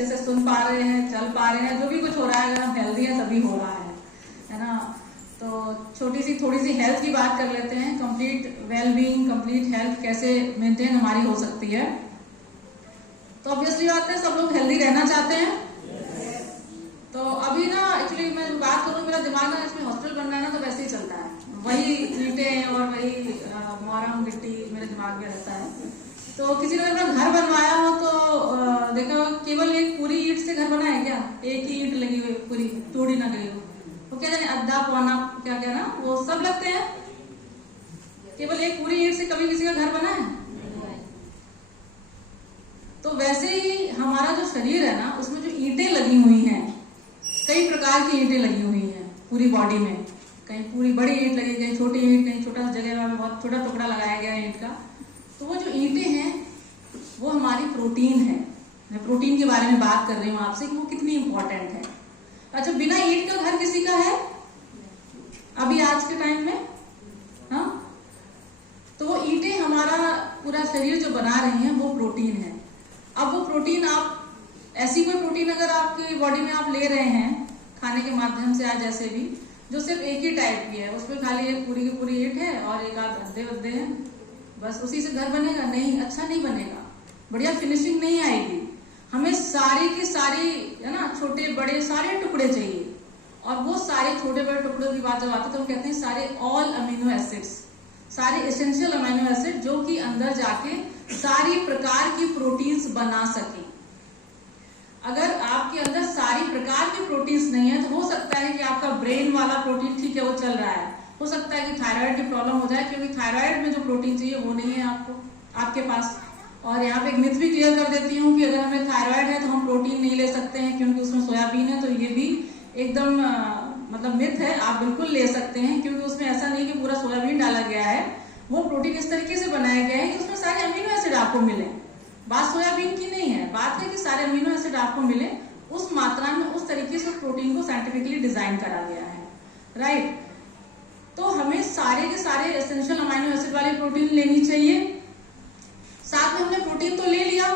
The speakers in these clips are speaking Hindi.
अच्छे से सुन पा रहे हैं, चल पा रहे हैं, जो भी कुछ हो रहा है अगर हम हेल्दी हैं तभी हो रहा है ना। तो छोटी सी थोड़ी सी हेल्थ की बात कर लेते हैं। Complete well being, complete health कैसे मेंटेन हमारी हो सकती है। तो ऑब्वियसली बात है सब लोग हेल्दी रहना चाहते हैं। तो अभी ना एक्चुअली मैं बात करूँ, मेरा दिमाग ना इसमें हॉस्पिटल बन रहा है ना, तो वैसे ही चलता है, वही ईंटें और वही मोरम गिट्टी मेरे दिमाग में रहता है। तो किसी ने अपना घर बनवाया हो तो देखा केवल एक पूरी ईंट से घर बना है क्या? एक ही ईंट लगी हुई पूरी, टूटी ना गई हो, वो क्या जाने अद्धा पौना क्या क्या ना वो सब लगते हैं। केवल एक पूरी ईंट से कभी किसी का घर बना है? तो वैसे ही हमारा जो शरीर है ना, उसमें जो ईंटें लगी हुई हैं, कई प्रकार की ईंटें लगी हुई हैं पूरी बॉडी में। कहीं पूरी बड़ी ईंट लगी, कहीं छोटी ईंट, कहीं छोटा जगह में बहुत छोटा टुकड़ा लगाया गया है ईंट का। तो वो जो ईंटें हैं वो हमारी प्रोटीन है। मैं प्रोटीन के बारे में बात कर रही हूँ आपसे कि वो कितनी इंपॉर्टेंट है। अच्छा, बिना ईंट का घर किसी का है अभी आज के टाइम में? हाँ, तो वो ईंटें हमारा पूरा शरीर जो बना रही हैं वो प्रोटीन है। अब वो प्रोटीन आप ऐसी कोई प्रोटीन अगर आपकी बॉडी में आप ले रहे हैं खाने के माध्यम से या जैसे भी, जो सिर्फ एक ही टाइप की है, उसमें खाली एक पूरी की पूरी ईंट है और एक आध गद्दे वद्दे हैं, बस उसी से घर बनेगा? नहीं, अच्छा नहीं बनेगा, बढ़िया फिनिशिंग नहीं आएगी। हमें सारी की सारी है ना, छोटे बड़े सारे टुकड़े चाहिए। और वो सारे छोटे बड़े टुकड़ों की बात जब आती है तो हम कहते हैं सारे ऑल अमीनो एसिड्स, सारे एसेंशियल अमीनो एसिड जो कि अंदर जाके सारी प्रकार की प्रोटीन्स बना सके। अगर आपके अंदर सारी प्रकार की प्रोटीन्स नहीं है तो हो सकता है कि आपका ब्रेन वाला प्रोटीन ठीक है वो चल रहा है, हो सकता है कि थायराइड की प्रॉब्लम हो जाए, क्योंकि थायराइड में जो प्रोटीन चाहिए वो नहीं है आपके पास। और यहाँ पे एक मिथ भी क्लियर कर देती हूँ कि अगर हमें थायराइड है तो हम प्रोटीन नहीं ले सकते हैं क्योंकि उसमें सोयाबीन है। तो ये भी एकदम मतलब मिथ है। आप बिल्कुल ले सकते हैं, क्योंकि उसमें ऐसा नहीं कि पूरा सोयाबीन डाला गया है, वो प्रोटीन इस तरीके से बनाया गया है कि उसमें सारे अमीनो एसिड आपको मिले। बात सोयाबीन की नहीं है, बात है कि सारे अमीनो एसिड आपको मिले उस मात्रा में, उस तरीके से प्रोटीन को साइंटिफिकली डिजाइन करा गया है, राइट। तो हमें सारे के सारे एसेंशियल अमीनो एसिड वाली प्रोटीन लेनी चाहिए। साथ में हमने प्रोटीन तो ले लिया,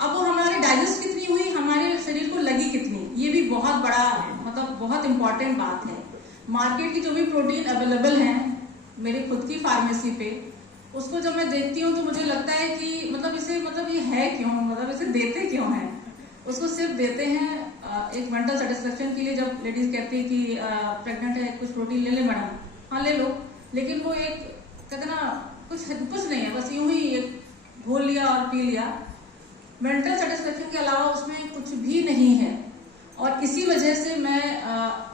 अब वो हमारे डाइजेस्ट कितनी हुई, हमारे शरीर को लगी कितनी, ये भी बहुत बड़ा मतलब बहुत इंपॉर्टेंट बात है। मार्केट की जो भी प्रोटीन अवेलेबल है मेरी खुद की फार्मेसी पे, उसको जब मैं देखती हूँ तो मुझे लगता है कि मतलब इसे मतलब ये है क्यों, मतलब इसे देते क्यों हैं? उसको सिर्फ देते हैं एक मेंटल सेटिस्फेक्शन के लिए। जब लेडीज कहती है कि प्रेग्नेंट है कुछ प्रोटीन ले ले मैडम, हाँ ले लो, लेकिन वो एक कहते ना कुछ नहीं है, बस यूं ही एक घोल लिया और पी लिया। मेंटल सेटिस्फेक्शन के अलावा उसमें कुछ भी नहीं है। और इसी वजह से मैं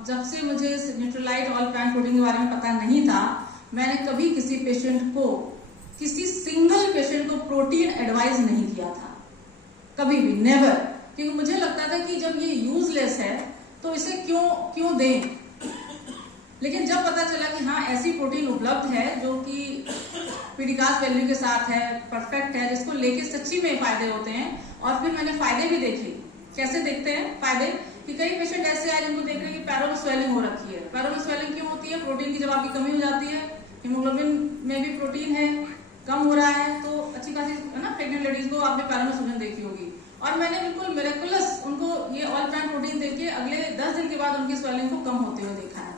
जब से मुझे न्यूट्रीलाइट ऑल प्लांट प्रोटीन के बारे में पता नहीं था, मैंने कभी किसी पेशेंट को, किसी सिंगल पेशेंट को प्रोटीन एडवाइस नहीं किया था, कभी भी, नेवर। क्योंकि मुझे लगता था कि जब ये यूजलेस है तो इसे क्यों दें। लेकिन जब पता चला कि हाँ ऐसी प्रोटीन उपलब्ध है जो कि पीडिकास वैल्यू के साथ है, परफेक्ट है, जिसको लेके सच्ची में फायदे होते हैं। और फिर मैंने फायदे भी देखे, कैसे देखते हैं फायदे, कि कई पेशेंट ऐसे आए जिनको देख रहे हैं कि पैरों में स्वेलिंग हो रखी है। पैरों में स्वेलिंग क्यों होती है? प्रोटीन की जब आपकी कमी हो जाती है, हीमोग्लोबिन में भी प्रोटीन है, कम हो रहा है, तो अच्छी खासी है ना। प्रेग्नेंट लेडीज को आपने पैरों में सूजन देखी होगी, और मैंने बिल्कुल मिरेकुलस उनको ये ऑल प्लांट प्रोटीन देके अगले 10 दिन के बाद उनकी स्वेलिंग को कम होते हुए देखा है।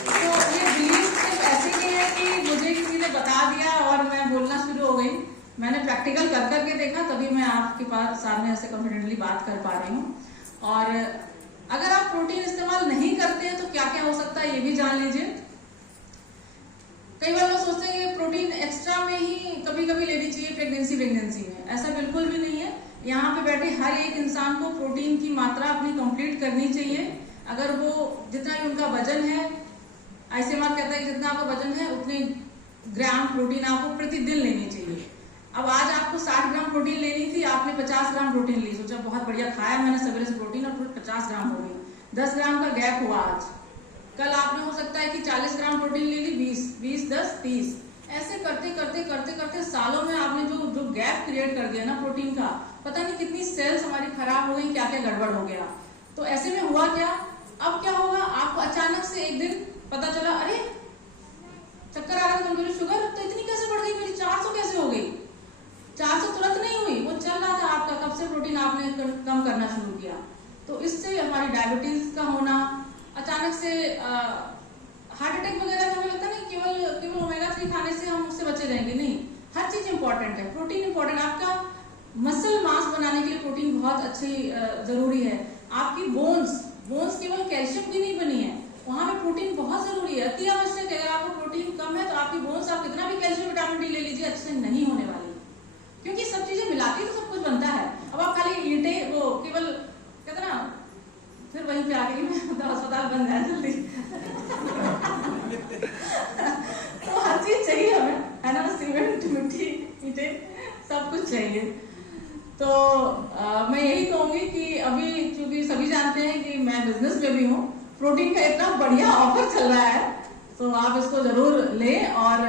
तो ये बिलीव सिर्फ ऐसे नहीं है कि मुझे किसी ने बता दिया और मैं बोलना शुरू हो गई, मैंने प्रैक्टिकल कर करके देखा, तभी मैं आपके पास सामने ऐसे कॉन्फिडेंटली बात कर पा रही हूँ। और अगर आप प्रोटीन इस्तेमाल नहीं करते हैं तो क्या क्या हो सकता है ये भी जान लीजिए। कई बार लोग सोचते हैं कि प्रोटीन एक्स्ट्रा में ही कभी कभी लेनी चाहिए प्रेगनेंसी में, ऐसा बिल्कुल भी नहीं है। यहाँ पे बैठे हर एक इंसान को प्रोटीन की मात्रा अपनी कंप्लीट करनी चाहिए। अगर वो जितना भी उनका वजन है, आईसीएमआर कहता है कि जितना आपका वजन है उतने ग्राम प्रोटीन आपको प्रतिदिन लेनी चाहिए। अब आज आपको 60 ग्राम प्रोटीन लेनी थी, आपने 50 ग्राम प्रोटीन ली, सोचा बहुत बढ़िया खाया मैंने सवेरे से प्रोटीन और 50 ग्राम हो गई, 10 ग्राम का गैप हुआ आज। कल आपने हो सकता है कि 40 ग्राम प्रोटीन ले ली, 20, 10, 30, ऐसे करते करते करते करते सालों में आपने जो गैप क्रिएट कर दिया ना प्रोटीन का, पता नहीं कितनी सेल्स हमारी खराब हो गई, क्या क्या गड़बड़ हो गया। तो ऐसे में हुआ क्या, अब क्या होगा, आपको अचानक से एक दिन पता चला अरे चक्कर आ रहा था, कमजोरी, शुगर तो इतनी कैसे बढ़ गई मेरी, 400 कैसे हो गई, 400 तुरंत नहीं हुई, वो चल रहा था आपका, कब से प्रोटीन आपने कम करना शुरू किया। तो इससे हमारी डायबिटीज का होना, अचानक से हार्ट अटैक वगैरह हमें लगता नहीं केवल ओमेगा 3 खाने से हम उससे बचे रहेंगे, नहीं, हर चीज इंपॉर्टेंट है, प्रोटीन इंपॉर्टेंट। आपका मसल मास बनाने के लिए प्रोटीन बहुत अच्छी जरूरी है। आपकी बोन्स केवल कैल्शियम की नहीं बनी है, वहां पे प्रोटीन बहुत जरूरी है, अति आवश्यक है। अगर आपको प्रोटीन कम है तो आपकी बोन्स, आप कितना भी कैल्शियम विटामिन डी ले लीजिए, अच्छे नहीं होने वाली, क्योंकि सब चीजें मिलाती तो सब कुछ बनता है। अब आप खाली ईंटें वो केवल कहते ना, फिर वहीं पे आ गई मैं, मतलब अस्पताल बन जाए जल्दी तो हर चीज चाहिए हमें, है ना, सीमेंट, मिट्टी, ईंटें, सब कुछ चाहिए। तो मैं यही कहूंगी कि अभी क्योंकि सभी जानते हैं कि मैं बिजनेस में भी हूँ, प्रोटीन का इतना बढ़िया ऑफर चल रहा है, तो आप इसको जरूर लें और